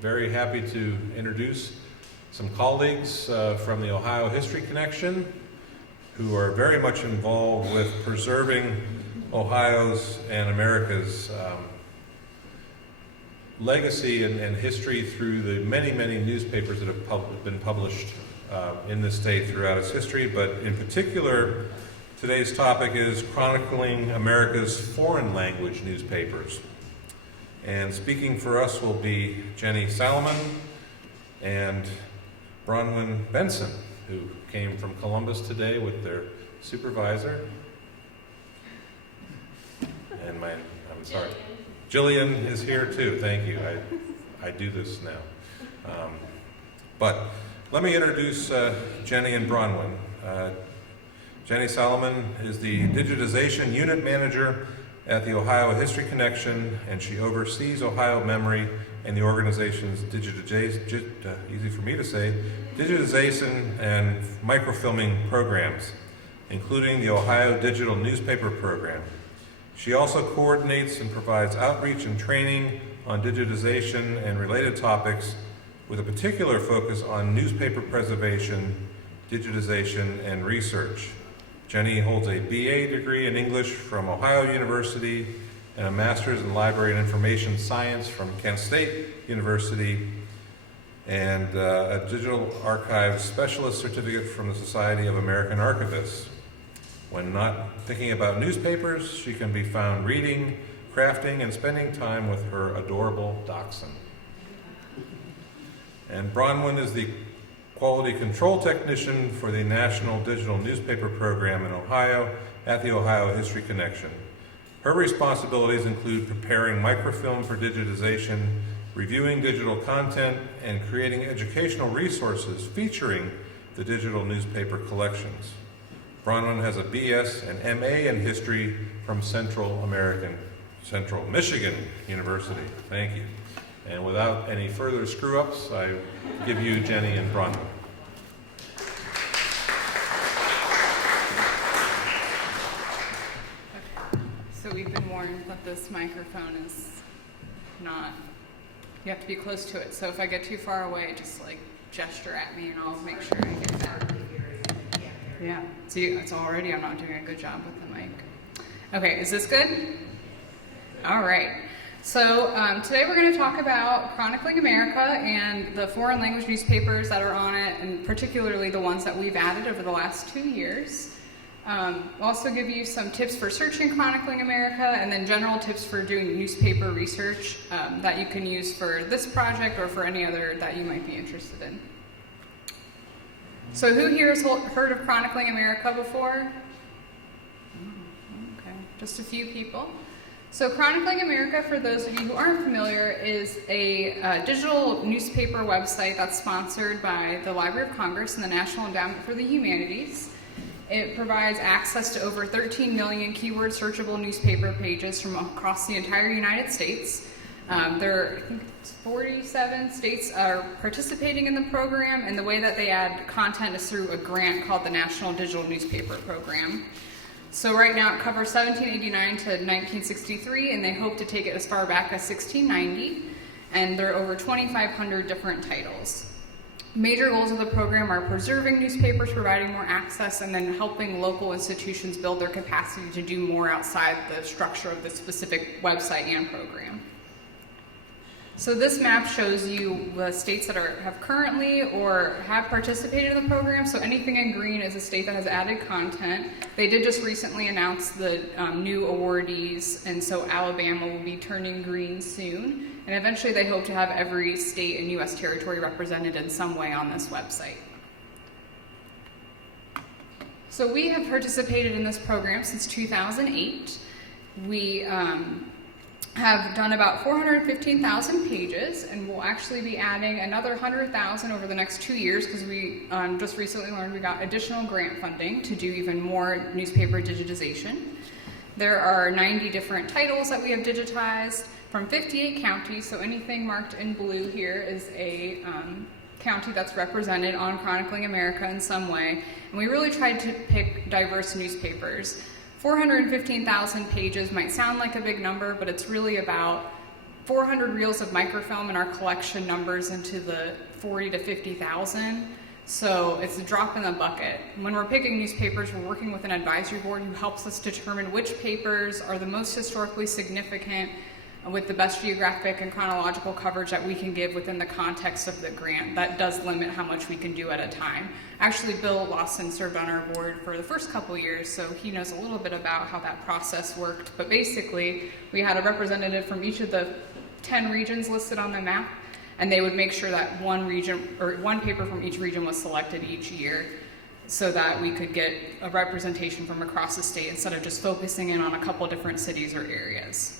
very happy to introduce some colleagues from the Ohio History Connection who are very much involved with preserving Ohio's and America's legacy and history through the many, many newspapers that have been published in the state throughout its history. But in particular, today's topic is Chronicling America's foreign language newspapers. And speaking for us will be Jenni Salamon and Bronwyn Benson, who came from Columbus today with their supervisor. And I'm sorry, Jillian is here too. Thank you. I do this now. But let me introduce Jenni and Bronwyn. Jenni Salamon is the Digitization Unit Manager at the Ohio History Connection, and she oversees Ohio Memory and the organization's easy for me to say, digitization and microfilming programs, including the Ohio Digital Newspaper Program. She also coordinates and provides outreach and training on digitization and related topics with a particular focus on newspaper preservation, digitization, and research. Jenni holds a BA degree in English from Ohio University and a Master's in Library and Information Science from Kent State University, and a Digital Archives Specialist Certificate from the Society of American Archivists. When not thinking about newspapers, she can be found reading, crafting, and spending time with her adorable dachshund. And Bronwyn is the Quality Control Technician for the National Digital Newspaper Program in Ohio at the Ohio History Connection. Her responsibilities include preparing microfilm for digitization, reviewing digital content, and creating educational resources featuring the digital newspaper collections. Bronwyn has a BS and MA in History from Central Michigan University. Thank you. And without any further screw-ups, I give you Jenni and Bronwyn. Okay. So we've been warned that this microphone is not, you have to be close to it. So if I get too far away, just like gesture at me and I'll make sure I get that. Yeah, see, it's already, I'm not doing a good job with the mic. Okay, is this good? All right. So today we're going to talk about Chronicling America and the foreign language newspapers that are on it, and particularly the ones that we've added over the last 2 years. We'll also give you some tips for searching Chronicling America, and then general tips for doing newspaper research that you can use for this project or for any other that you might be interested in. So who here has heard of Chronicling America before? Okay, just a few people. So Chronicling America, for those of you who aren't familiar, is a digital newspaper website that's sponsored by the Library of Congress and the National Endowment for the Humanities. It provides access to over 13 million keyword searchable newspaper pages from across the entire United States. There are 47 states are participating in the program, and the way that they add content is through a grant called the National Digital Newspaper Program. So right now it covers 1789 to 1963, and they hope to take it as far back as 1690, and there are over 2,500 different titles. Major goals of the program are preserving newspapers, providing more access, and then helping local institutions build their capacity to do more outside the structure of the specific website and program. So this map shows you the states that have currently or have participated in the program. So anything in green is a state that has added content. They did just recently announce the new awardees, and so Alabama will be turning green soon. And eventually they hope to have every state and U.S. territory represented in some way on this website. So we have participated in this program since 2008. We have done about 415,000 pages, and we'll actually be adding another 100,000 over the next 2 years because we just recently learned we got additional grant funding to do even more newspaper digitization. There are 90 different titles that we have digitized from 58 counties, so anything marked in blue here is a county that's represented on Chronicling America in some way, and we really tried to pick diverse newspapers. 415,000 pages might sound like a big number, but it's really about 400 reels of microfilm in our collection numbers into the 40 to 50,000. So it's a drop in the bucket. When we're picking newspapers, we're working with an advisory board who helps us determine which papers are the most historically significant with the best geographic and chronological coverage that we can give within the context of the grant. That does limit how much we can do at a time. Actually, Bill Lawson served on our board for the first couple years, so he knows a little bit about how that process worked. But basically, we had a representative from each of the 10 regions listed on the map, and they would make sure that one region or one paper from each region was selected each year so that we could get a representation from across the state instead of just focusing in on a couple different cities or areas.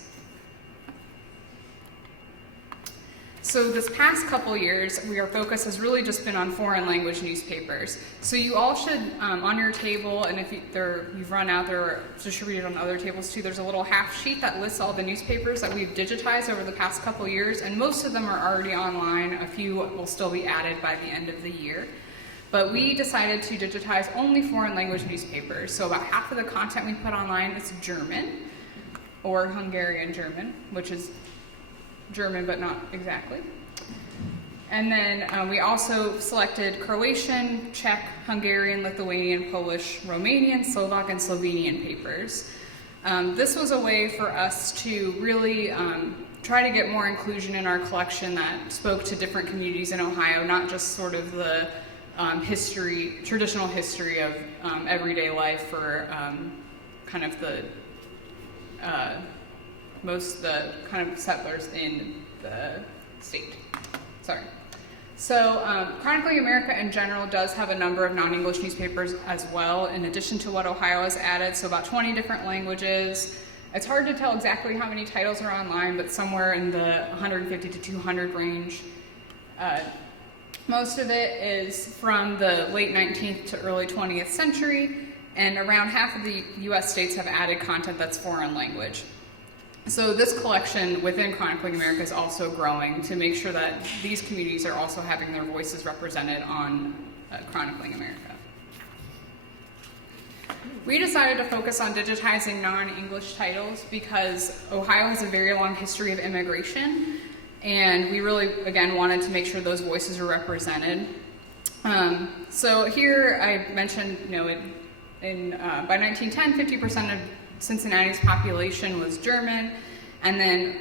So this past couple years, our focus has really just been on foreign language newspapers. So you all should, on your table, and if you've run out, they're distributed on other tables too, there's a little half sheet that lists all the newspapers that we've digitized over the past couple years, and most of them are already online. A few will still be added by the end of the year. But we decided to digitize only foreign language newspapers. So about half of the content we put online is German, or Hungarian German, which is German, but not exactly. And then we also selected Croatian, Czech, Hungarian, Lithuanian, Polish, Romanian, Slovak, and Slovenian papers. This was a way for us to really try to get more inclusion in our collection that spoke to different communities in Ohio, not just sort of the traditional history of everyday life for kind of the kind of settlers in the state. Sorry. So Chronicling America in general does have a number of non-English newspapers as well, in addition to what Ohio has added, so about 20 different languages. It's hard to tell exactly how many titles are online, but somewhere in the 150 to 200 range. Most of it is from the late 19th to early 20th century, and around half of the US states have added content that's foreign language. So this collection within Chronicling America is also growing to make sure that these communities are also having their voices represented on Chronicling America. We decided to focus on digitizing non-English titles because Ohio has a very long history of immigration, and we really, again, wanted to make sure those voices were represented. So here I mentioned, by 1910, 50% of Cincinnati's population was German, and then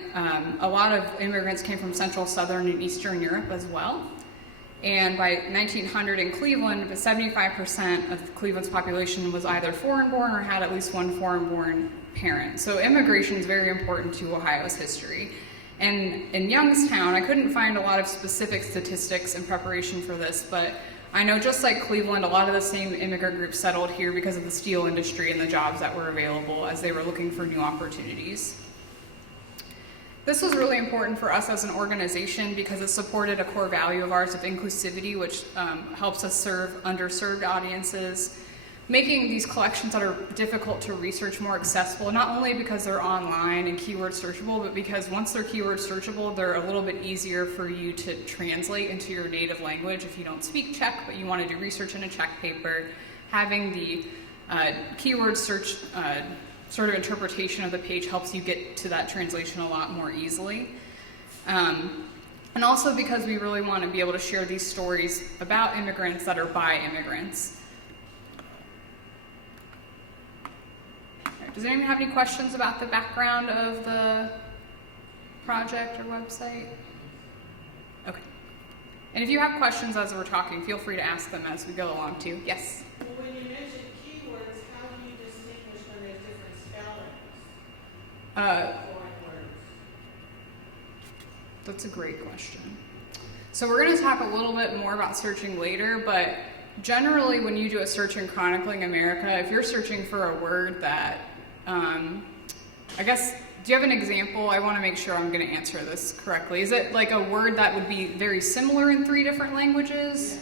a lot of immigrants came from Central, Southern, and Eastern Europe as well. And by 1900 in Cleveland, 75% of Cleveland's population was either foreign-born or had at least one foreign-born parent. So immigration is very important to Ohio's history. And in Youngstown, I couldn't find a lot of specific statistics in preparation for this, but I know just like Cleveland, a lot of the same immigrant groups settled here because of the steel industry and the jobs that were available as they were looking for new opportunities. This was really important for us as an organization because it supported a core value of ours of inclusivity, which helps us serve underserved audiences, making these collections that are difficult to research more accessible, not only because they're online and keyword searchable, but because once they're keyword searchable, they're a little bit easier for you to translate into your native language. If you don't speak Czech, but you want to do research in a Czech paper, having the keyword search sort of interpretation of the page helps you get to that translation a lot more easily. And also because we really want to be able to share these stories about immigrants that are by immigrants. Does anyone have any questions about the background of the project or website? Okay. And if you have questions as we're talking, feel free to ask them as we go along too. Yes? Well, when you mention keywords, how do you distinguish when there's different spellings? Foreign words? That's a great question. So we're going to talk a little bit more about searching later, but generally when you do a search in Chronicling America, if you're searching for a word that I guess, do you have an example? I want to make sure I'm going to answer this correctly. Is it like a word that would be very similar in 3 different languages?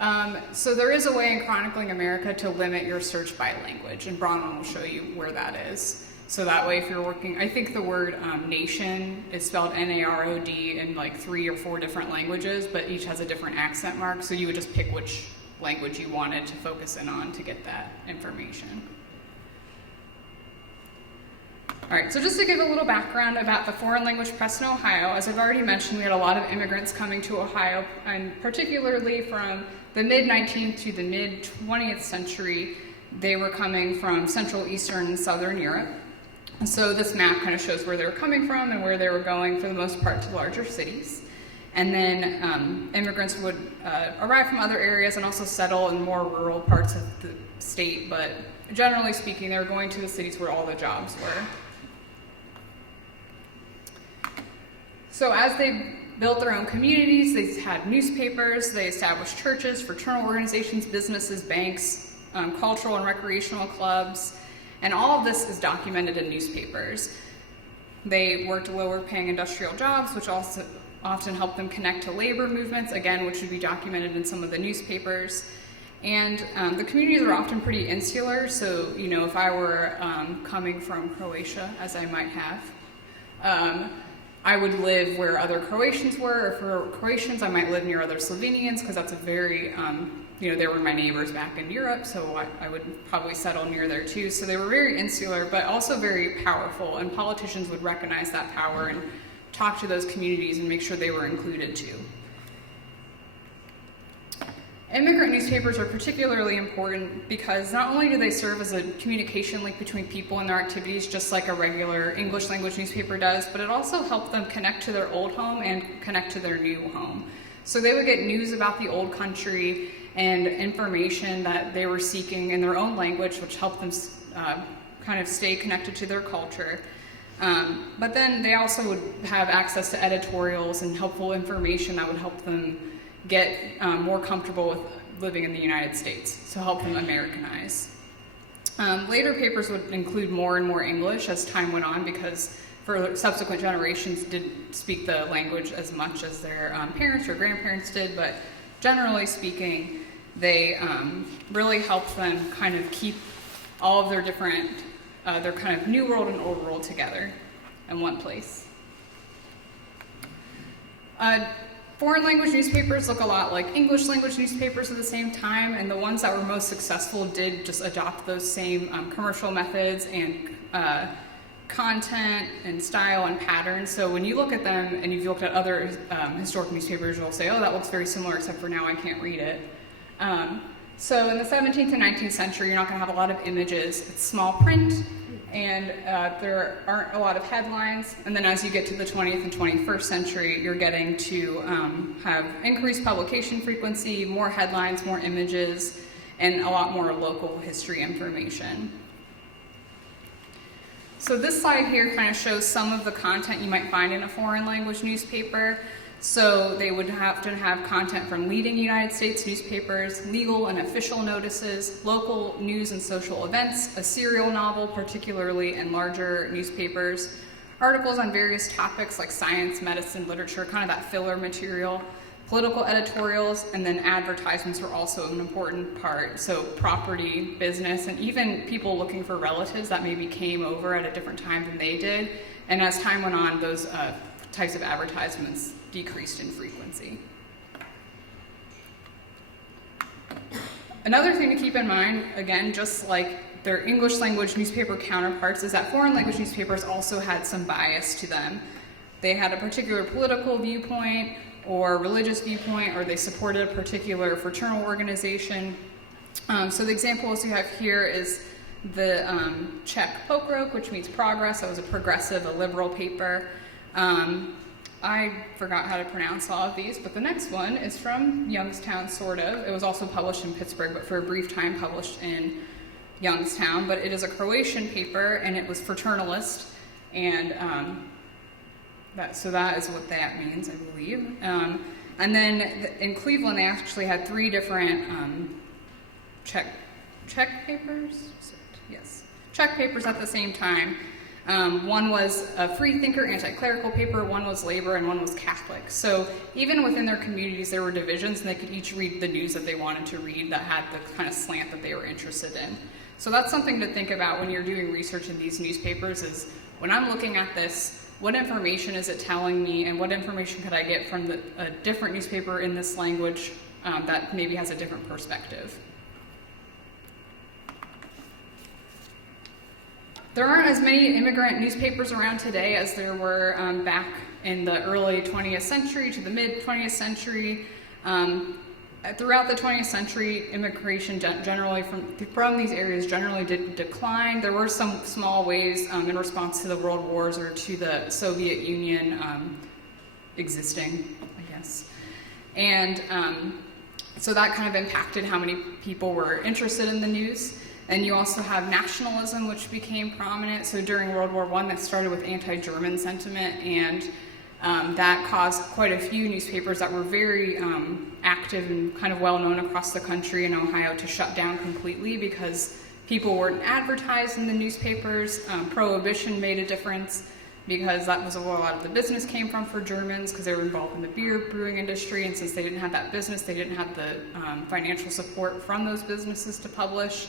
Yeah. So there is a way in Chronicling America to limit your search by language, and Bronwyn will show you where that is. So that way if you're working, I think the word nation is spelled N-A-R-O-D in like 3 or 4 different languages, but each has a different accent mark, so you would just pick which language you wanted to focus in on to get that information. All right, so just to give a little background about the foreign language press in Ohio, as I've already mentioned, we had a lot of immigrants coming to Ohio, and particularly from the mid-19th to the mid-20th century, they were coming from Central, Eastern, and Southern Europe. And so this map kind of shows where they were coming from and where they were going, for the most part, to larger cities. And then immigrants would arrive from other areas and also settle in more rural parts of the state, but generally speaking, they were going to the cities where all the jobs were. So as they built their own communities, they had newspapers, they established churches, fraternal organizations, businesses, banks, cultural and recreational clubs, and all of this is documented in newspapers. They worked lower-paying industrial jobs, which also often helped them connect to labor movements, again, which would be documented in some of the newspapers. And the communities are often pretty insular, so, you know, if I were coming from Croatia, as I might have, I would live where other Croatians were, or for Croatians, I might live near other Slovenians, because that's a very, you know, they were my neighbors back in Europe, so I would probably settle near there too. So they were very insular, but also very powerful, and politicians would recognize that power and talk to those communities and make sure they were included too. Immigrant newspapers are particularly important because not only do they serve as a communication link between people and their activities, just like a regular English language newspaper does, but it also helped them connect to their old home and connect to their new home. So they would get news about the old country and information that they were seeking in their own language, which helped them kind of stay connected to their culture. But then they also would have access to editorials and helpful information that would help them get more comfortable with living in the United States, so help them Americanize. Later papers would include more and more English as time went on, because for subsequent generations didn't speak the language as much as their parents or grandparents did, but generally speaking, they really helped them kind of keep all of their different, their kind of new world and old world together in one place. Foreign language newspapers look a lot like English language newspapers at the same time, and the ones that were most successful did just adopt those same commercial methods and content and style and patterns. So when you look at them, and you've looked at other historic newspapers, you'll say, oh, that looks very similar, except for now I can't read it. So in the 17th and 19th century, you're not going to have a lot of images. It's small print, and there aren't a lot of headlines. And then as you get to the 20th and 21st century, you're getting to have increased publication frequency, more headlines, more images, and a lot more local history information. So this slide here kind of shows some of the content you might find in a foreign language newspaper. So they would have to have content from leading United States newspapers, legal and official notices, local news and social events, a serial novel, particularly in larger newspapers, articles on various topics like science, medicine, literature, kind of that filler material, political editorials, and then advertisements were also an important part. So property, business, and even people looking for relatives that maybe came over at a different time than they did. And as time went on, those types of advertisements decreased in frequency. Another thing to keep in mind, again, just like their English language newspaper counterparts, is that foreign language newspapers also had some bias to them. They had a particular political viewpoint or religious viewpoint, or they supported a particular fraternal organization. So the examples you have here is the Czech Pokrok, which means progress. That was a progressive, a liberal paper. I forgot how to pronounce all of these, but the next one is from Youngstown, sort of. It was also published in Pittsburgh, but for a brief time published in Youngstown. But it is a Croatian paper, and it was fraternalist, and so that is what that means, I believe. And then in Cleveland, they actually had three different Czech papers? Yes, Czech papers at the same time. One was a free thinker, anti-clerical paper, one was labor, and one was Catholic. So even within their communities, there were divisions, and they could each read the news that they wanted to read that had the kind of slant that they were interested in. So that's something to think about when you're doing research in these newspapers, is when I'm looking at this, what information is it telling me, and what information could I get from a different newspaper in this language that maybe has a different perspective. There aren't as many immigrant newspapers around today as there were back in the early 20th century to the mid 20th century. Throughout the 20th century, immigration generally from these areas generally did decline. There were some small ways in response to the world wars or to the Soviet Union existing, I guess. And so that kind of impacted how many people were interested in the news. And you also have nationalism, which became prominent. So during World War I, that started with anti-German sentiment, and that caused quite a few newspapers that were very active and kind of well known across the country in Ohio to shut down completely because people weren't advertised in the newspapers. Prohibition made a difference because that was where a lot of the business came from for Germans because they were involved in the beer brewing industry, and since they didn't have that business, they didn't have the financial support from those businesses to publish.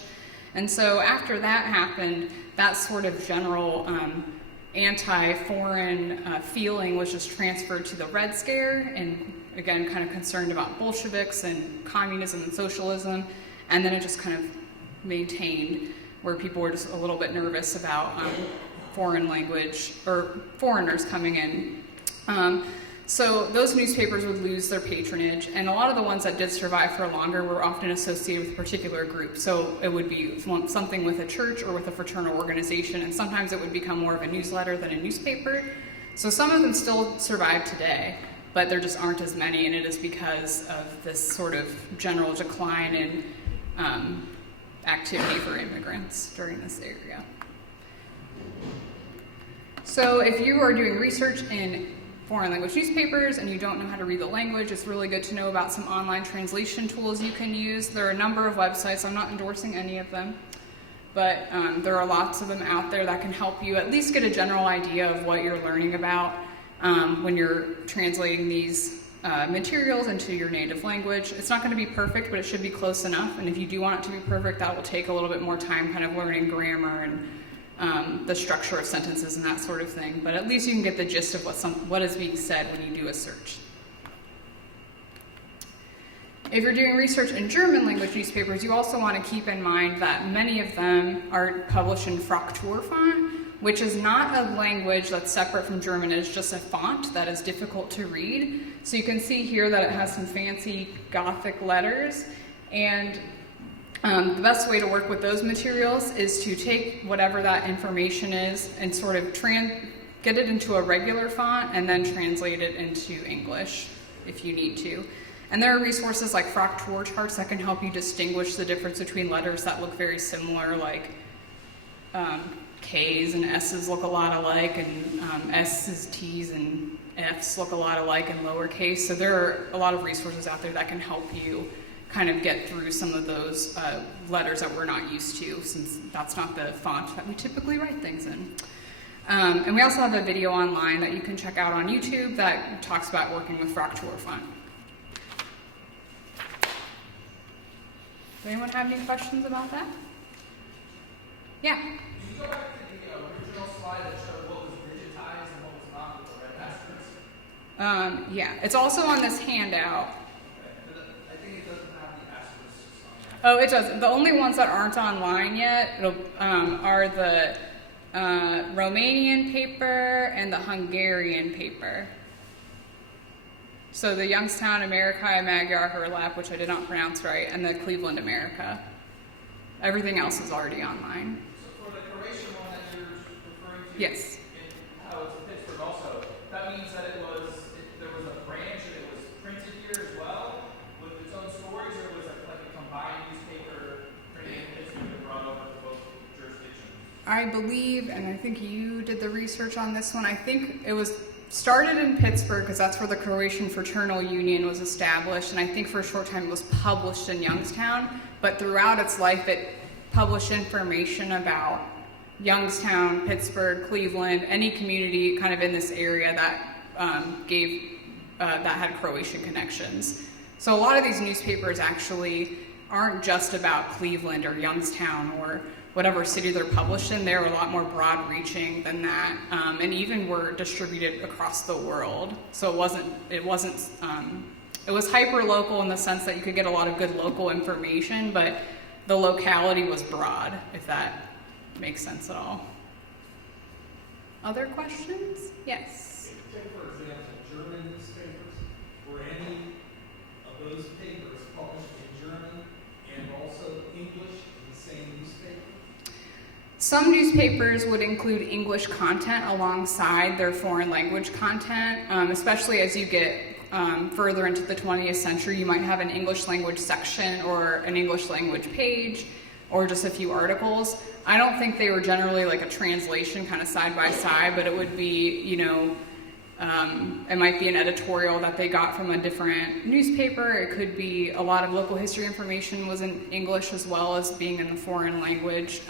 And so after that happened, that sort of general anti-foreign feeling was just transferred to the Red Scare, and again, kind of concerned about Bolsheviks and communism and socialism, and then it just kind of maintained where people were just a little bit nervous about foreign language or foreigners coming in. So those newspapers would lose their patronage, and a lot of the ones that did survive for longer were often associated with a particular group. So it would be something with a church or with a fraternal organization, and sometimes it would become more of a newsletter than a newspaper. So some of them still survive today, but there just aren't as many, and it is because of this sort of general decline in activity for immigrants during this area. So if you are doing research in foreign language newspapers and you don't know how to read the language, it's really good to know about some online translation tools you can use. There are a number of websites. I'm not endorsing any of them, but there are lots of them out there that can help you at least get a general idea of what you're learning about when you're translating these materials into your native language. It's not going to be perfect, but it should be close enough, and if you do want it to be perfect, that will take a little bit more time kind of learning grammar and the structure of sentences and that sort of thing, but at least you can get the gist of what is being said when you do a search. If you're doing research in German language newspapers, you also want to keep in mind that many of them are published in Frocked font, which is not a language that's separate from German. It is just a font that is difficult to read. So you can see here that it has some fancy Gothic letters, and the best way to work with those materials is to take whatever that information is and sort of get it into a regular font and then translate it into English if you need to. And there are resources like Frocked charts that can help you distinguish the difference between letters that look very similar, like K's and S's look a lot alike, and S's, T's, and F's look a lot alike in lowercase. So there are a lot of resources out there that can help you kind of get through some of those letters that we're not used to, since that's not the font that we typically write things in. And we also have a video online that you can check out on YouTube that talks about working with Frocked font. Does anyone have any questions about that? Yeah? Can you go back to the original slide that showed what was digitized and what was not with the red asterisks? Yeah, it's also on this handout. Oh, it does. The only ones that aren't online yet are the Romanian paper and the Hungarian paper. So the Youngstown America Magyar Hírlap, which I did not pronounce right, and the Cleveland America. Everything else is already online. So for the Croatian one that you're referring to, yes, in how it's in Pittsburgh also, that means that there was a branch and it was printed here as well with its own stories, or was it like a combined newspaper printed in Pittsburgh and brought over to both jurisdictions? I believe, and I think you did the research on this one, I think it was started in Pittsburgh because that's where the Croatian Fraternal Union was established, and I think for a short time it was published in Youngstown, but throughout its life it published information about Youngstown, Pittsburgh, Cleveland, any community kind of in this area that that had Croatian connections. So a lot of these newspapers actually aren't just about Cleveland or Youngstown or whatever city they're published in. They're a lot more broad-reaching than that, and even were distributed across the world. So it was hyper-local in the sense that you could get a lot of good local information, but the locality was broad, if that makes sense at all. Other questions? Yes. Take, for example, German newspapers. Were any of those papers published in German and also English in the same newspaper? Some newspapers would include English content alongside their foreign language content, especially as you get further into the 20th century. You might have an English language section or an English language page or just a few articles. I don't think they were generally like a translation kind of side by side, but it would be, you know, it might be an editorial that they got from a different newspaper. It could be a lot of local history information was in English as well as being in the foreign language.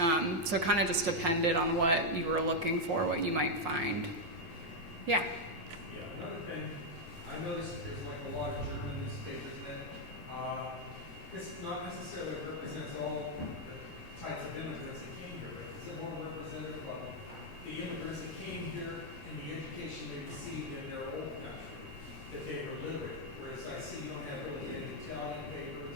So it kind of just depended on what you were looking for, what you might find. Yeah. Yeah, another thing, I noticed there's like a lot of German newspapers that this not necessarily represents all the types of immigrants that came here, but is it more representative of the immigrants that came here and the education they received in their old country, that they were literate? Whereas I see you don't have really any Italian papers,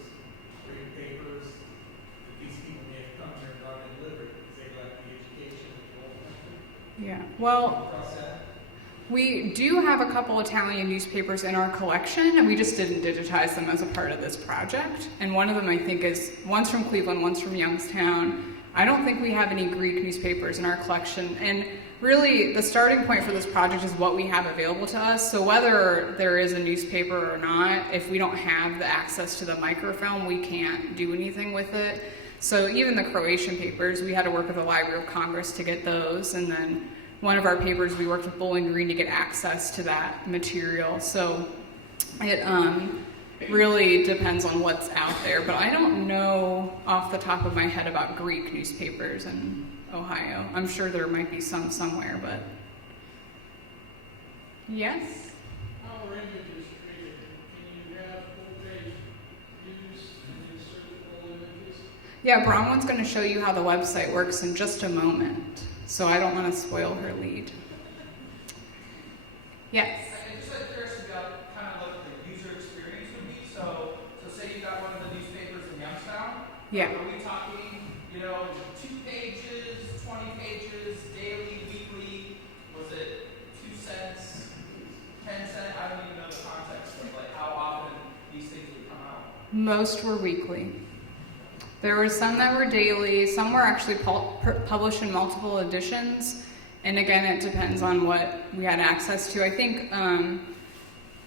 Greek papers, that these people may have come here and not been literate because they got the education of the old country. Yeah. Well, Across that. we do have a couple Italian newspapers in our collection, and we just didn't digitize them as a part of this project. And one of them, I think, is one's from Cleveland, one's from Youngstown. I don't think we have any Greek newspapers in our collection. And really, the starting point for this project is what we have available to us. So whether there is a newspaper or not, if we don't have the access to the microfilm, we can't do anything with it. So even the Croatian papers, we had to work with the Library of Congress to get those. And then one of our papers, we worked with Bowling Green to get access to that material. So it really depends on what's out there. But I don't know off the top of my head about Greek newspapers in Ohio. I'm sure there might be some somewhere, but yes? How are images created? Can you have full-page news and insert full images? Yeah, Bronwyn's going to show you how the website works in just a moment. So I don't want to spoil her lead. Yes? I'm just curious about kind of what the user experience would be. So say you got one of the newspapers in Youngstown. Yeah. Are we talking, 2 pages, 20 pages, daily, weekly? Was it 2 cents, 10 cents? I don't even know the context of like how often these things would come out. Most were weekly. There were some that were daily, some were actually published in multiple editions, and again, it depends on what we had access to. I think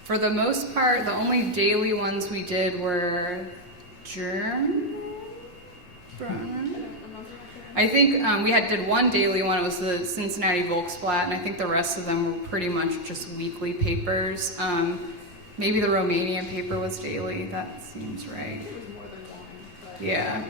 for the most part, the only daily ones we did were German? I think we did one daily one, it was the Cincinnati Volksblatt, and I think the rest of them were pretty much just weekly papers. Maybe the Romanian paper was daily, that seems right. Yeah,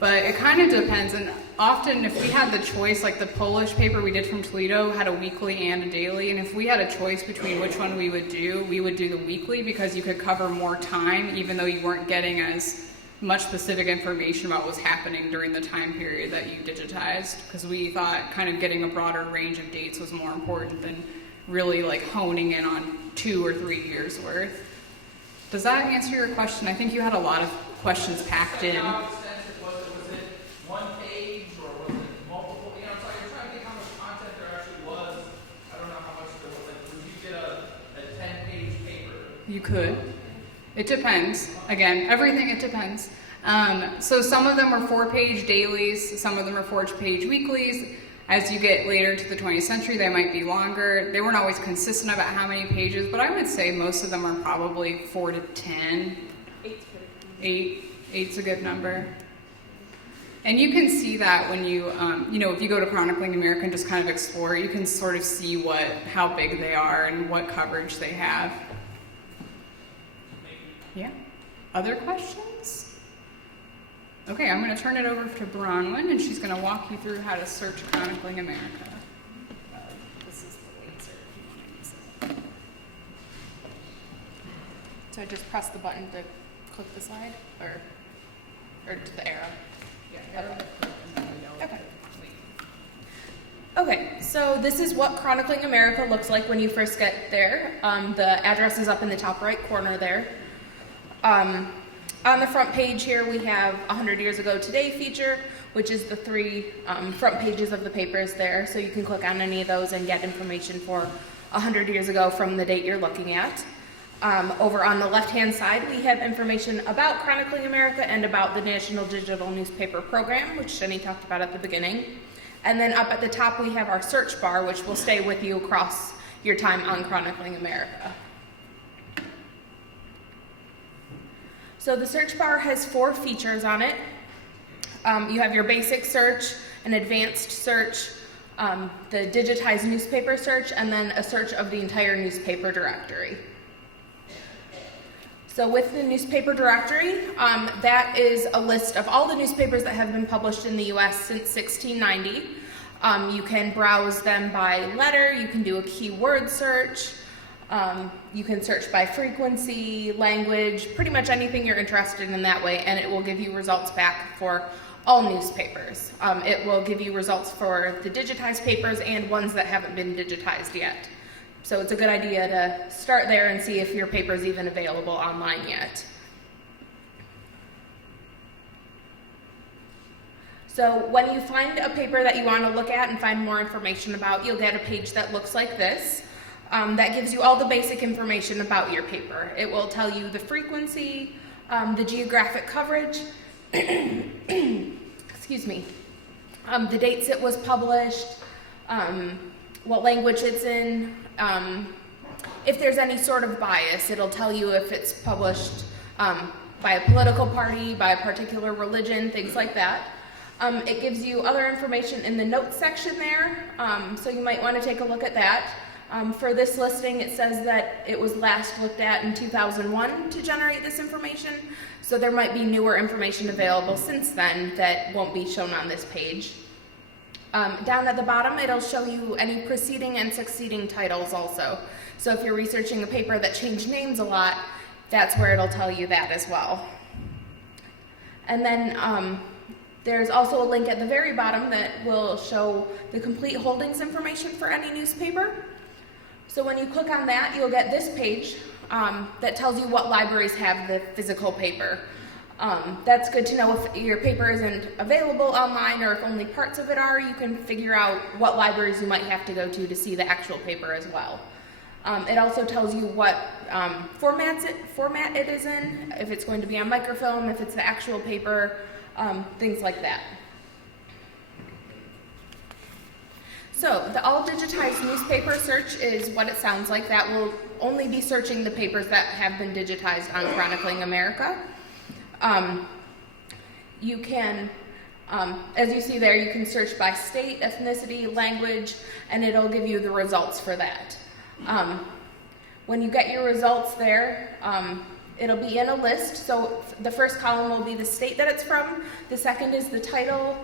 but it kind of depends, and often if we had the choice, like the Polish paper we did from Toledo had a weekly and a daily, and if we had a choice between which one we would do the weekly because you could cover more time even though you weren't getting as much specific information about what was happening during the time period that you digitized, because we thought kind of getting a broader range of dates was more important than really like honing in on 2 or 3 years worth. Does that answer your question? I think you had a lot of questions packed in. How extensive was it? Was it 1 page or was it multiple? I'm trying to think how much content there actually was. I don't know how much there was. Like, would you get a 10-page paper? You could. It depends. Again, everything, it depends. So some of them were 4-page dailies, some of them are 4-page weeklies. As you get later into the 20th century, they might be longer. They weren't always consistent about how many pages, but I would say most of them are probably 4 to 10. 8's a good number. And you can see that when you, if you go to Chronicling America and just kind of explore, you can sort of see how big they are and what coverage they have. Yeah. Other questions? Okay, I'm going to turn it over to Bronwyn, and she's going to walk you through how to search Chronicling America. This is the laser if you want to use it. So I just press the button to click the slide, or to the arrow? Yeah, Okay. Okay, so this is what Chronicling America looks like when you first get there. The address is up in the top right corner there. On the front page here, we have 100 Years Ago Today feature, which is the 3 front pages of the papers there. So you can click on any of those and get information for 100 years ago from the date you're looking at. Over on the left-hand side, we have information about Chronicling America and about the National Digital Newspaper Program, which Jenni talked about at the beginning. And then up at the top, we have our search bar, which will stay with you across your time on Chronicling America. So the search bar has 4 features on it. You have your basic search, an advanced search, the digitized newspaper search, and then a search of the entire newspaper directory. So with the newspaper directory, that is a list of all the newspapers that have been published in the U.S. since 1690. You can browse them by letter, you can do a keyword search, you can search by frequency, language, pretty much anything you're interested in that way, and it will give you results back for all newspapers. It will give you results for the digitized papers and ones that haven't been digitized yet. So it's a good idea to start there and see if your paper is even available online yet. So when you find a paper that you want to look at and find more information about, you'll get a page that looks like this. That gives you all the basic information about your paper. It will tell you the frequency, the geographic coverage, excuse me, the dates it was published, what language it's in. If there's any sort of bias, it'll tell you if it's published by a political party, by a particular religion, things like that. It gives you other information in the notes section there, so you might want to take a look at that. For this listing, it says that it was last looked at in 2001 to generate this information, so there might be newer information available since then that won't be shown on this page. Down at the bottom, it'll show you any preceding and succeeding titles also. So if you're researching a paper that changed names a lot, that's where it'll tell you that as well. And then there's also a link at the very bottom that will show the complete holdings information for any newspaper. So when you click on that, you'll get this page that tells you what libraries have the physical paper. That's good to know if your paper isn't available online or if only parts of it are. You can figure out what libraries you might have to go to see the actual paper as well. It also tells you what format it is in, if it's going to be on microfilm, if it's the actual paper, things like that. So the all digitized newspaper search is what it sounds like. That will only be searching the papers that have been digitized on Chronicling America. You can, as you see there, you can search by state, ethnicity, language, and it'll give you the results for that. When you get your results there, it'll be in a list. So the first column will be the state that it's from. The second is the title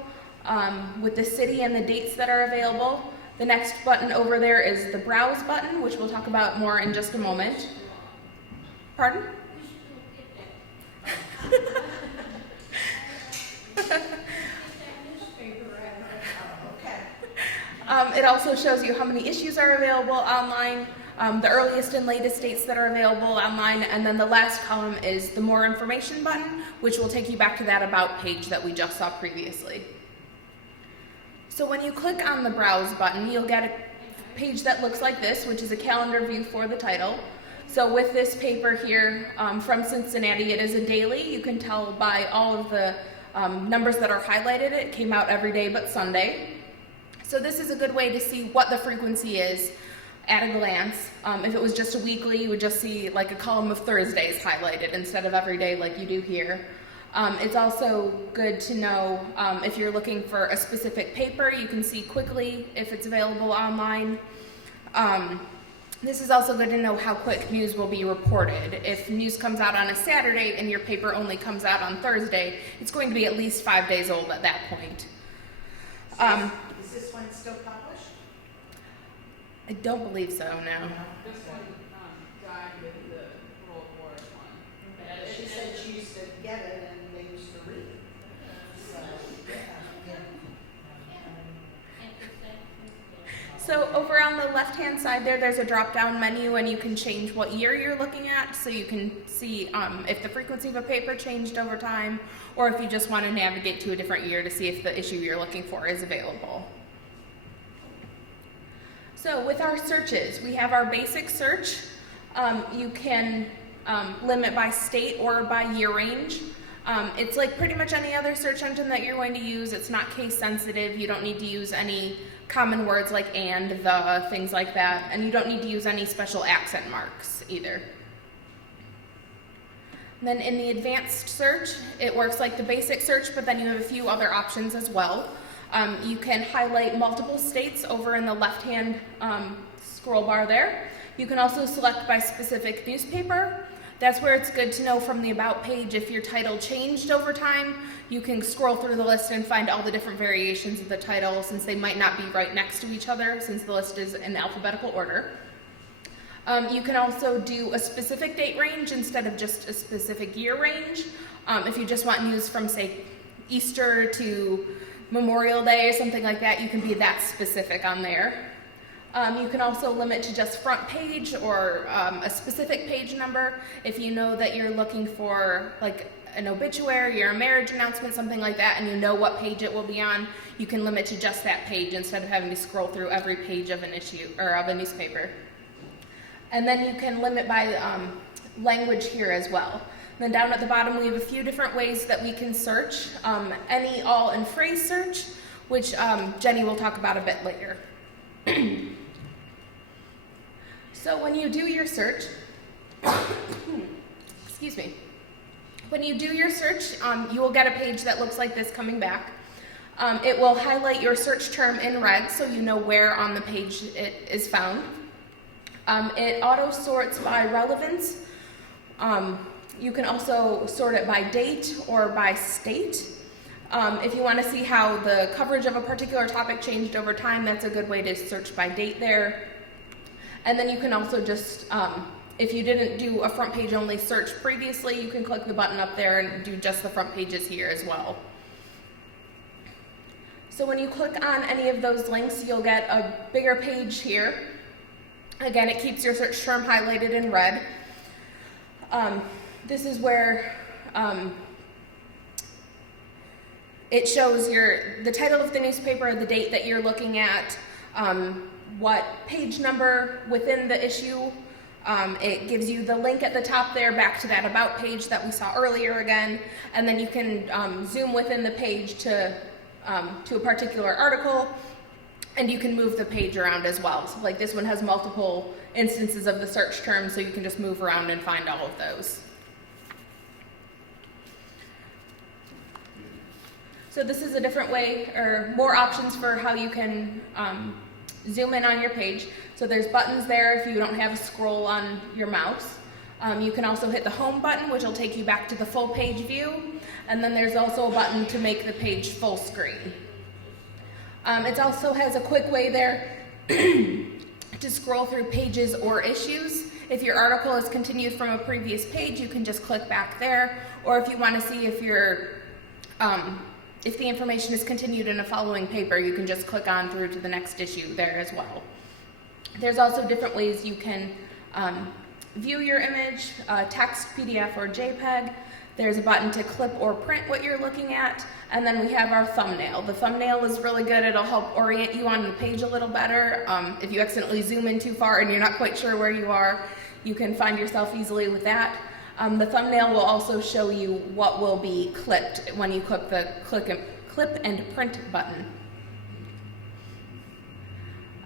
with the city and the dates that are available. The next button over there is the browse button, which we'll talk about more in just a moment. Pardon? It also shows you how many issues are available online, the earliest and latest dates that are available online, and then the last column is the more information button, which will take you back to that about page that we just saw previously. So when you click on the browse button, you'll get a page that looks like this, which is a calendar view for the title. So with this paper here from Cincinnati, it is a daily. You can tell by all of the numbers that are highlighted. It came out every day but Sunday. So this is a good way to see what the frequency is at a glance. If it was just a weekly, you would just see like a column of Thursdays highlighted instead of every day like you do here. It's also good to know if you're looking for a specific paper, you can see quickly if it's available online. This is also good to know how quick news will be reported. If news comes out on a Saturday and your paper only comes out on Thursday, it's going to be at least 5 days old at that point. Is this one still published? I don't believe so, no. This one died with the World War one. She said she used to get it and they used to read it. So, yeah. So over on the left-hand side there's a drop-down menu, and you can change what year you're looking at, so you can see if the frequency of a paper changed over time, or if you just want to navigate to a different year to see if the issue you're looking for is available. So with our searches, we have our basic search. You can limit by state or by year range. It's like pretty much any other search engine that you're going to use. It's not case sensitive. You don't need to use any common words like and, the, things like that. And you don't need to use any special accent marks either. And then in the advanced search, it works like the basic search, but then you have a few other options as well. You can highlight multiple states over in the left-hand scroll bar there. You can also select by specific newspaper. That's where it's good to know from the About page if your title changed over time. You can scroll through the list and find all the different variations of the title, since they might not be right next to each other, since the list is in alphabetical order. You can also do a specific date range instead of just a specific year range. If you just want news from, say, Easter to Memorial Day or something like that, you can be that specific on there. You can also limit to just front page or a specific page number. If you know that you're looking for like an obituary or a marriage announcement, something like that, and you know what page it will be on, you can limit to just that page instead of having to scroll through every page of an issue or of a newspaper. And then you can limit by language here as well. And then down at the bottom, we have a few different ways that we can search. Any, all, and phrase search, which Jenni will talk about a bit later. So when you do your search, excuse me, when you do your search, you will get a page that looks like this coming back. It will highlight your search term in red so you know where on the page it is found. It auto sorts by relevance. You can also sort it by date or by state. If you want to see how the coverage of a particular topic changed over time, that's a good way to search by date there. And then you can also just, if you didn't do a front page only search previously, you can click the button up there and do just the front pages here as well. So when you click on any of those links, you'll get a bigger page here. Again, it keeps your search term highlighted in red. This is where it shows the title of the newspaper, the date that you're looking at, what page number within the issue. It gives you the link at the top there back to that About page that we saw earlier again, and then you can zoom within the page to a particular article, and you can move the page around as well. So like this one has multiple instances of the search term, so you can just move around and find all of those. So this is a different way, or more options for how you can zoom in on your page. So there's buttons there if you don't have a scroll on your mouse. You can also hit the home button, which will take you back to the full page view. And then there's also a button to make the page full screen. It also has a quick way there to scroll through pages or issues. If your article is continued from a previous page, you can just click back there. Or if you want to see if the information is continued in a following paper, you can just click on through to the next issue there as well. There's also different ways you can view your image, text, PDF, or JPEG. There's a button to clip or print what you're looking at, and then we have our thumbnail. The thumbnail is really good. It'll help orient you on the page a little better. If you accidentally zoom in too far and you're not quite sure where you are, you can find yourself easily with that. The thumbnail will also show you what will be clipped when you click the clip and print button.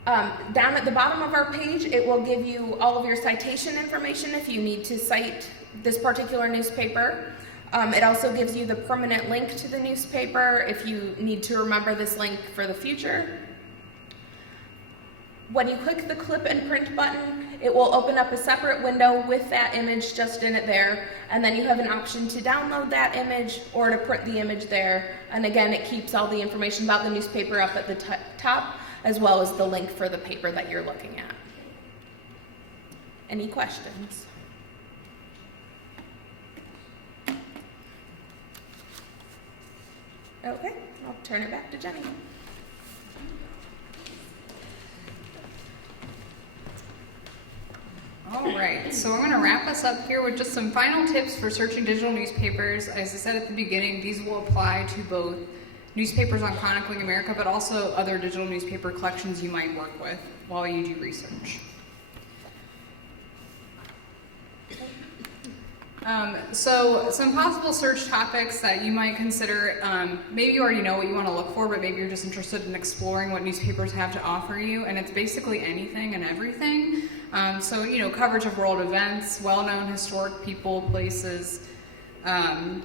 Down at the bottom of our page, it will give you all of your citation information if you need to cite this particular newspaper. It also gives you the permanent link to the newspaper if you need to remember this link for the future. When you click the clip and print button, it will open up a separate window with that image just in it there, and then you have an option to download that image or to print the image there. And again, it keeps all the information about the newspaper up at the top, as well as the link for the paper that you're looking at. Any questions? Okay, I'll turn it back to Jenni. Right, so I'm going to wrap us up here with just some final tips for searching digital newspapers. As I said at the beginning, these will apply to both newspapers on Chronicling America, but also other digital newspaper collections you might work with while you do research. So some possible search topics that you might consider, maybe you already know what you want to look for, but maybe you're just interested in exploring what newspapers have to offer you, and it's basically anything and everything. So, you know, coverage of world events, well-known historic people, places, and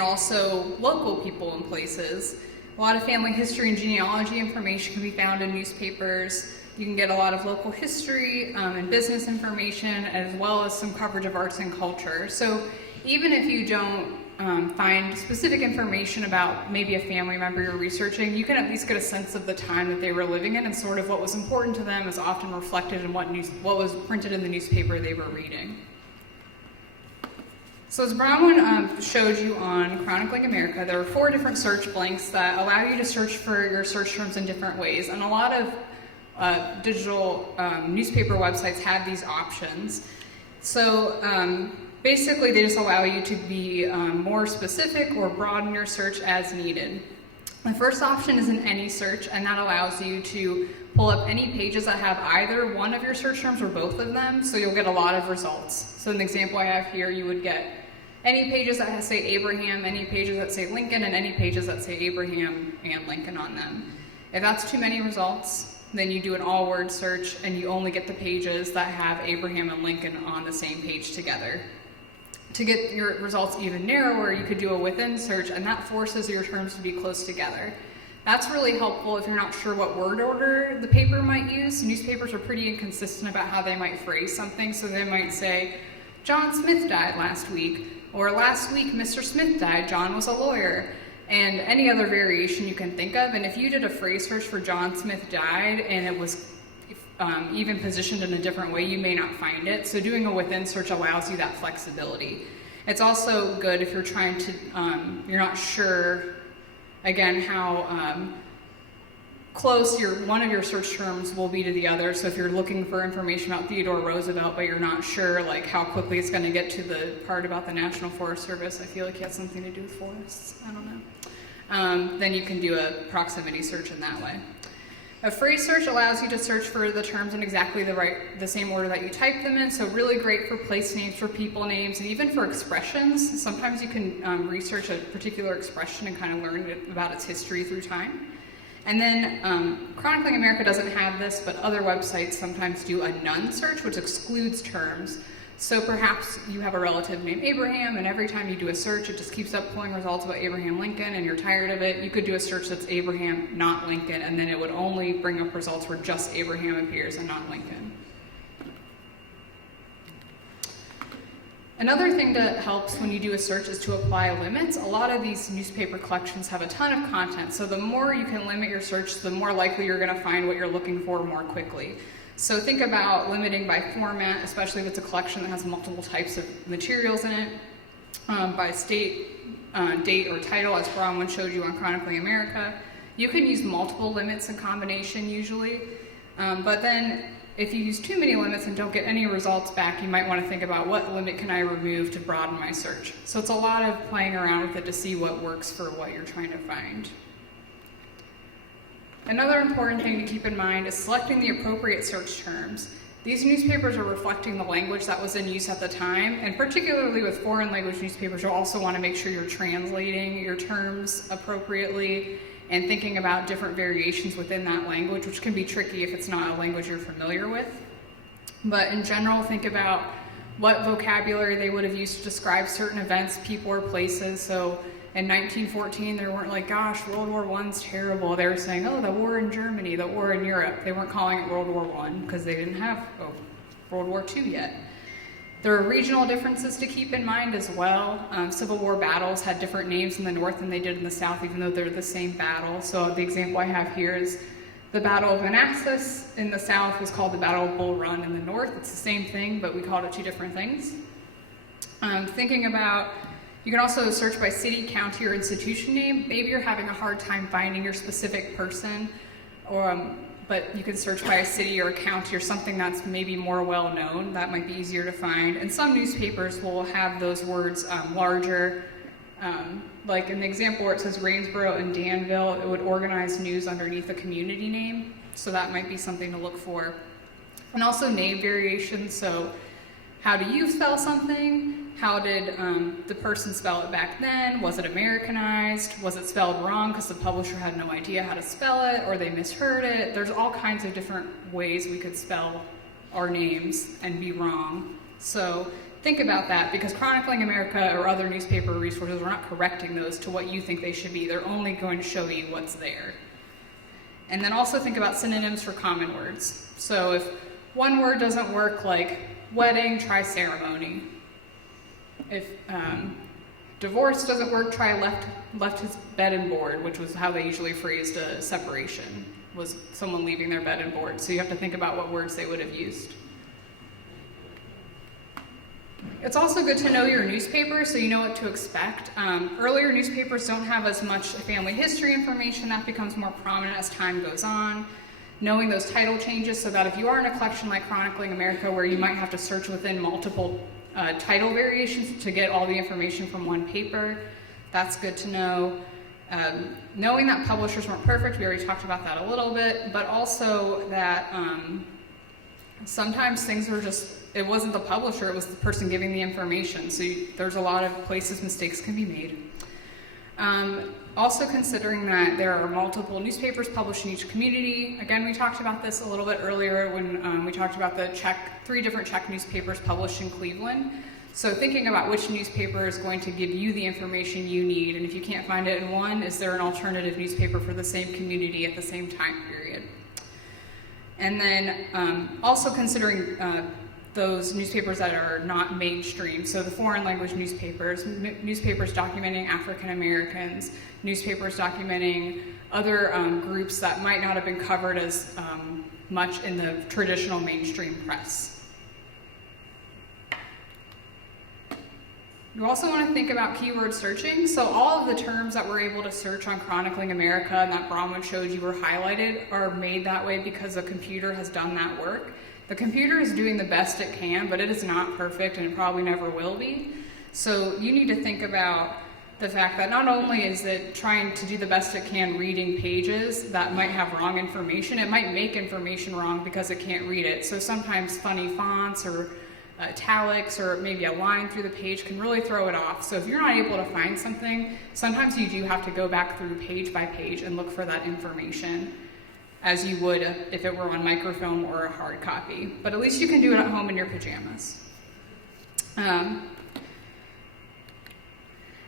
also local people and places. A lot of family history and genealogy information can be found in newspapers. You can get a lot of local history and business information, as well as some coverage of arts and culture. So even if you don't find specific information about maybe a family member you're researching, you can at least get a sense of the time that they were living in, and sort of what was important to them is often reflected in what was printed in the newspaper they were reading. So as Bronwyn showed you on Chronicling America, there are 4 different search blanks that allow you to search for your search terms in different ways, and a lot of digital newspaper websites have these options. So basically they just allow you to be more specific or broaden your search as needed. The first option is an any search, and that allows you to pull up any pages that have either one of your search terms or both of them, so you'll get a lot of results. So an example I have here, you would get any pages that say Abraham, any pages that say Lincoln, and any pages that say Abraham and Lincoln on them. If that's too many results, then you do an all-word search, and you only get the pages that have Abraham and Lincoln on the same page together. To get your results even narrower, you could do a within search, and that forces your terms to be close together. That's really helpful if you're not sure what word order the paper might use. Newspapers are pretty inconsistent about how they might phrase something, so they might say, John Smith died last week, or last week Mr. Smith died, John was a lawyer, and any other variation you can think of. And if you did a phrase search for John Smith died and it was even positioned in a different way, you may not find it. So doing a within search allows you that flexibility. It's also good if you're trying to, you're not sure, again, how close one of your search terms will be to the other. So if you're looking for information about Theodore Roosevelt, but you're not sure like how quickly it's going to get to the part about the National Forest Service, I feel like it has something to do with forests, I don't know. Then you can do a proximity search in that way. A phrase search allows you to search for the terms in exactly the same order that you type them in, so really great for place names, for people names, and even for expressions. Sometimes you can research a particular expression and kind of learn about its history through time. And then Chronicling America doesn't have this, but other websites sometimes do a none search, which excludes terms. So perhaps you have a relative named Abraham, and every time you do a search, it just keeps up pulling results about Abraham Lincoln, and you're tired of it. You could do a search that's Abraham, not Lincoln, and then it would only bring up results where just Abraham appears and not Lincoln. Another thing that helps when you do a search is to apply limits. A lot of these newspaper collections have a ton of content, so the more you can limit your search, the more likely you're going to find what you're looking for more quickly. So think about limiting by format, especially if it's a collection that has multiple types of materials in it, by state, date, or title, as Bronwyn showed you on Chronicling America. You can use multiple limits in combination usually, but then if you use too many limits and don't get any results back, you might want to think about what limit can I remove to broaden my search. So it's a lot of playing around with it to see what works for what you're trying to find. Another important thing to keep in mind is selecting the appropriate search terms. These newspapers are reflecting the language that was in use at the time, and particularly with foreign language newspapers, you'll also want to make sure you're translating your terms appropriately and thinking about different variations within that language, which can be tricky if it's not a language you're familiar with. But in general, think about what vocabulary they would have used to describe certain events, people, or places. So in 1914, they weren't like, gosh, World War I's terrible. They were saying, oh, the war in Germany, the war in Europe. They weren't calling it World War I because they didn't have World War II yet. There are regional differences to keep in mind as well. Civil War battles had different names in the North than they did in the South, even though they're the same battle. So the example I have here is the Battle of Manassas in the South was called the Battle of Bull Run in the North. It's the same thing, but we called it two different things. Thinking about, you can also search by city, county, or institution name. Maybe you're having a hard time finding your specific person, or but you can search by a city or a county or something that's maybe more well known. That might be easier to find. And some newspapers will have those words larger. Like in the example where it says Rainsboro and Danville, it would organize news underneath a community name. So that might be something to look for. And also name variations. So how do you spell something? How did the person spell it back then? Was it Americanized? Was it spelled wrong because the publisher had no idea how to spell it, or they misheard it? There's all kinds of different ways we could spell our names and be wrong. So think about that, because Chronicling America or other newspaper resources are not correcting those to what you think they should be. They're only going to show you what's there. And then also think about synonyms for common words. So if one word doesn't work, like wedding, try ceremony. If divorce doesn't work, try left his bed and board, which was how they usually phrased a separation, was someone leaving their bed and board. So you have to think about what words they would have used. It's also good to know your newspaper so you know what to expect. Earlier newspapers don't have as much family history information. That becomes more prominent as time goes on. Knowing those title changes so that if you are in a collection like Chronicling America where you might have to search within multiple title variations to get all the information from one paper, that's good to know. Knowing that publishers weren't perfect, we already talked about that a little bit, but also that sometimes things were just, it wasn't the publisher, it was the person giving the information. So there's a lot of places mistakes can be made. Also considering that there are multiple newspapers published in each community. Again, we talked about this a little bit earlier when we talked about the three different Czech newspapers published in Cleveland. So thinking about which newspaper is going to give you the information you need, and if you can't find it in one, is there an alternative newspaper for the same community at the same time period? And then also considering those newspapers that are not mainstream, so the foreign language newspapers, newspapers documenting African Americans, newspapers documenting other groups that might not have been covered as much in the traditional mainstream press. You also want to think about keyword searching. So all of the terms that we're able to search on Chronicling America and that Bronwyn showed you were highlighted are made that way because the computer has done that work. The computer is doing the best it can, but it is not perfect and it probably never will be. So you need to think about the fact that not only is it trying to do the best it can reading pages that might have wrong information, it might make information wrong because it can't read it. So sometimes funny fonts or italics or maybe a line through the page can really throw it off. So if you're not able to find something, sometimes you do have to go back through page by page and look for that information, as you would if it were on microfilm or a hard copy. But at least you can do it at home in your pajamas.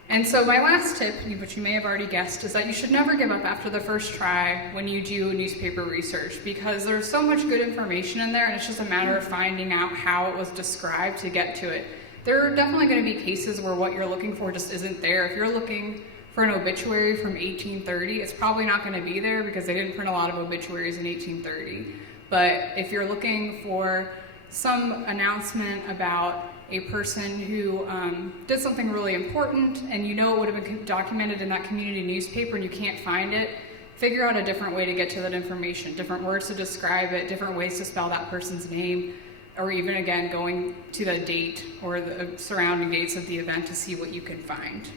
And so my last tip, which you may have already guessed, is that you should never give up after the first try when you do newspaper research, because there's so much good information in there and it's just a matter of finding out how it was described to get to it. There are definitely going to be cases where what you're looking for just isn't there. If you're looking for an obituary from 1830, it's probably not going to be there because they didn't print a lot of obituaries in 1830. But if you're looking for some announcement about a person who did something really important and you know it would have been documented in that community newspaper and you can't find it, figure out a different way to get to that information, different words to describe it, different ways to spell that person's name, or even again going to the date or the surrounding dates of the event to see what you can find.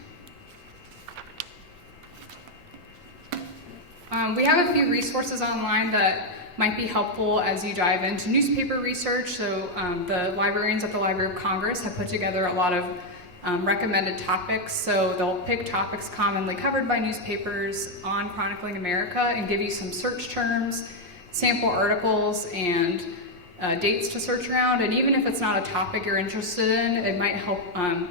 We have a few resources online that might be helpful as you dive into newspaper research. So the librarians at the Library of Congress have put together a lot of recommended topics. So they'll pick topics commonly covered by newspapers on Chronicling America and give you some search terms, sample articles, and dates to search around. And even if it's not a topic you're interested in, it might help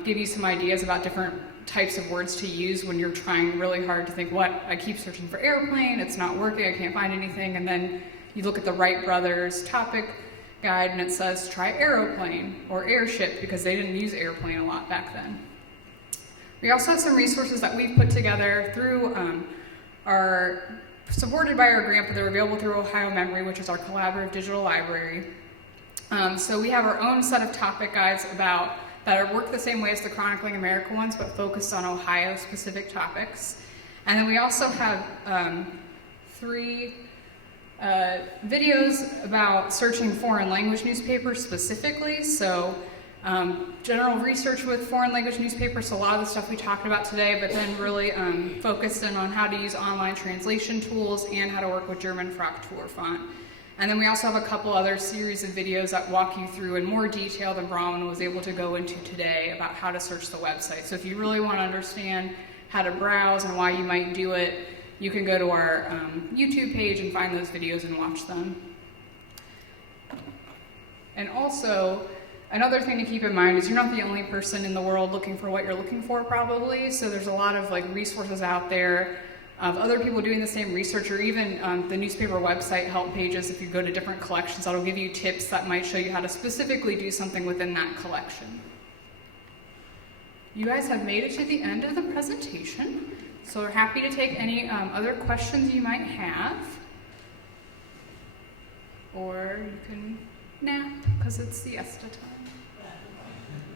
give you some ideas about different types of words to use when you're trying really hard to think, what, I keep searching for airplane, it's not working, I can't find anything, and then you look at the Wright Brothers topic guide and it says try aeroplane or airship because they didn't use airplane a lot back then. We also have some resources that we've put together through supported by our grant, but they're available through Ohio Memory, which is our collaborative digital library. So we have our own set of topic guides that work the same way as the Chronicling America ones, but focused on Ohio-specific topics. And then we also have 3 videos about searching foreign language newspapers specifically. So general research with foreign language newspapers, so a lot of the stuff we talked about today, but then really focused in on how to use online translation tools and how to work with German Frocked font. And then we also have a couple other series of videos that walk you through in more detail than Bronwyn was able to go into today about how to search the website. So if you really want to understand how to browse and why you might do it, you can go to our YouTube page and find those videos and watch them. And also, another thing to keep in mind is you're not the only person in the world looking for what you're looking for, probably. So there's a lot of resources out there of other people doing the same research, or even the newspaper website help pages. If you go to different collections, that'll give you tips that might show you how to specifically do something within that collection. You guys have made it to the end of the presentation, so we're happy to take any other questions you might have. Or you can nap, because it's siesta time.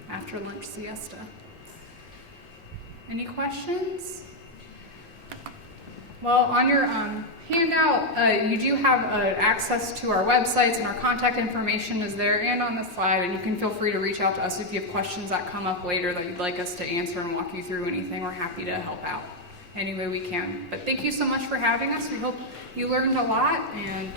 After lunch siesta. Any questions? Well, on your handout, you do have access to our websites, and our contact information is there and on the slide, and you can feel free to reach out to us if you have questions that come up later that you'd like us to answer and walk you through anything. We're happy to help out any way we can. But thank you so much for having us. We hope you learned a lot, and